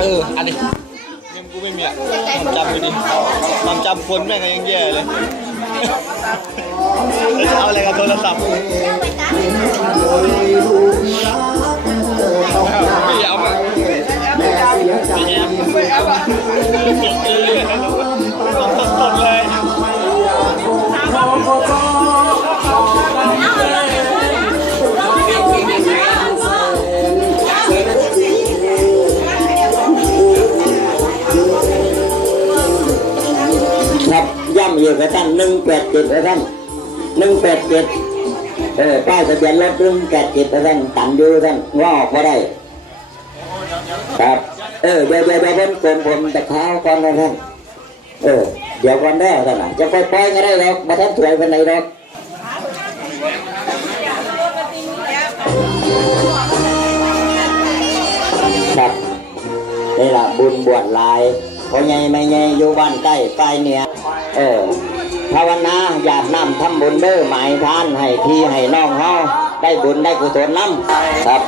เออ อันนี้ยังกูไม่มีอะความจำไม่ดีความจำคนแม่งก็ยังแย่เลยแล้วจะเอาอะไรกับโทรศัพท์ไม่เอามาไม่เอาไม่เอา อยู่กับท่านหนึ่งแปดเจ็ดกับท่านหนึ่งแปดเจ็ดเออป้ายทะเบียนรถหนึ่งแปดเจ็ดกับท่านตันอยู่ท่านงอออกมาได้ครับเออเดี๋ยวเดี๋ยวเดี๋ยวผมกลมผมตะเท้าก่อนนะท่านเออเดี๋ยวก่อนได้ท่านน่ะจะค่อยปล่อยก็ได้หรอกมาท่านสวยเป็นไรหรอกครับนี่ล่ะบุญบวชลายเพราะไงไม่ไงอยู่บ้านใกล้ใกล้เนี่ย เออภาวนาอยากนำทำบุญเด้อหมายทานให้พี่ให้น้องเฮาได้บุญได้กุศลน้ำครับ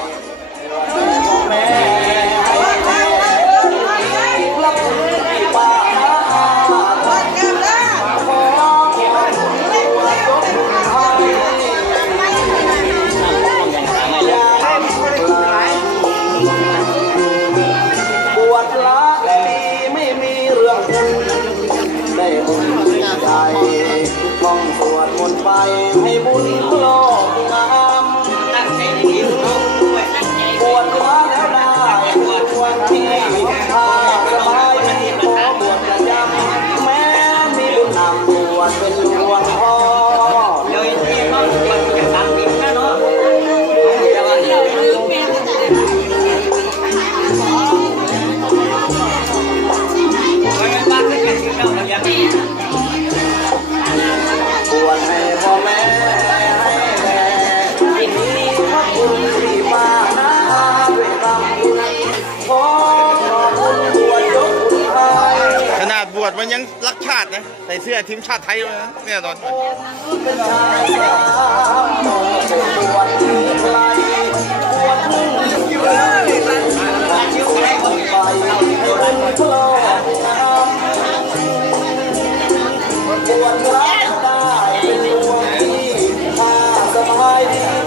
ดมนต์ไปให้บุญ วชมันยังรักชาตินะใส่เสื้อทีมชาติไทยเลยนะเนี่ยตอนปวชที่ไกลบวชมุ่งอยู่เลยรักอยู่ให้คนไปเป็นพระงาวได้เป็นดวงที่ถ้าสบายดี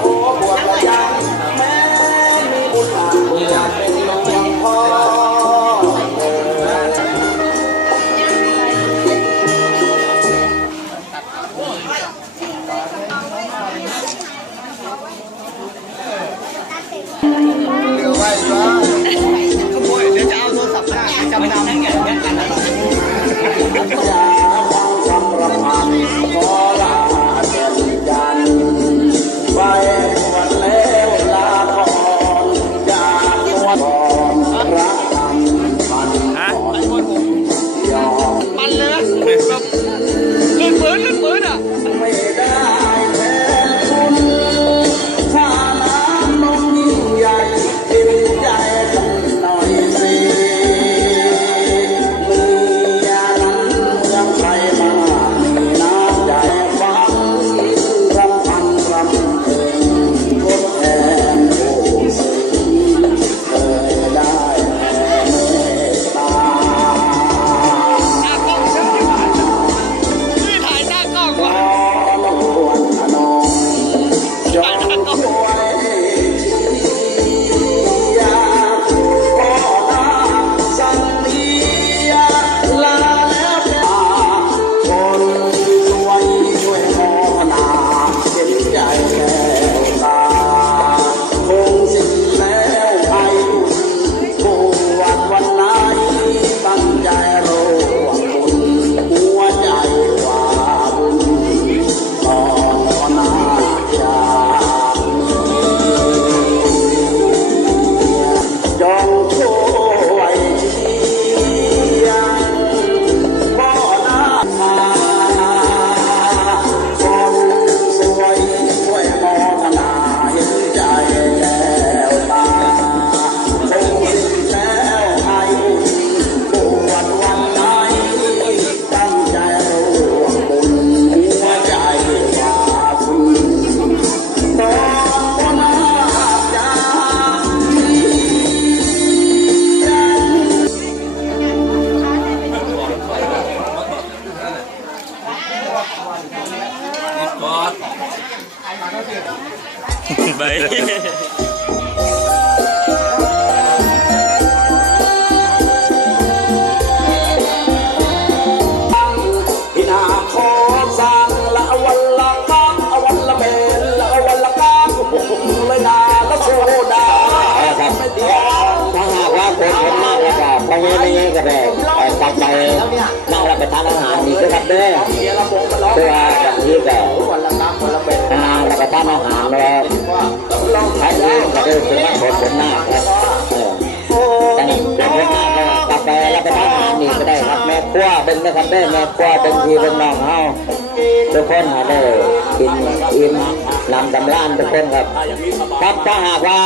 จะได้กลับไปนั่งรับประทานอาหารอีกนะครับเด้อเพื่อกันที่แต่รับประทานอาหารแล้วท่านเองก็ได้เป็นนักบวชหน้าครับแต่เป็นหน้าก็กลับรับประทานอาหารอีกก็ได้ครับแม่ครัวเป็นนะครับเด้แม่ครัวเป็นทีเป็นน้องเฮา ทุกคนหาได้กินอิ่มนำตำล้านทุกคนครับครับถ้าหากว่า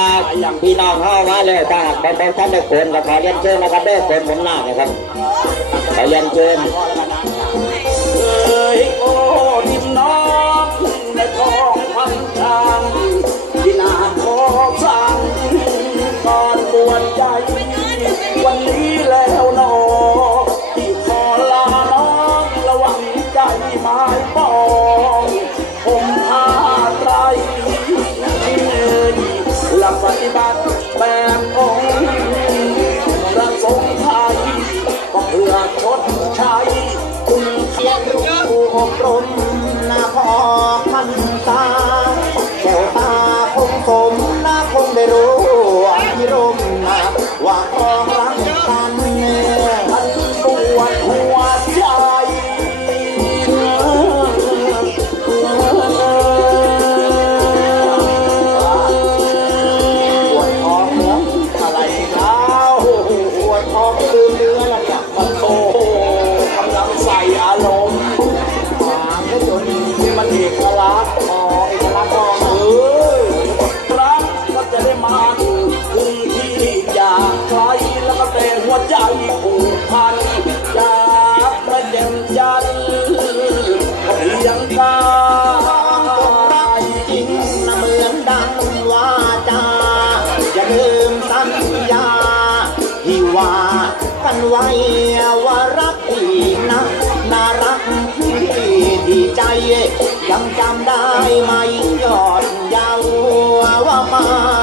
พี่น้องเข้ามาเลยถ้าหากเป็นท่านได้คนก็ขอเรียนเชิญนะครับได้คนผมหน้านะครับขอเรียนเชิญ 어, ยังจำได้ไหมยอดยาวว่ามา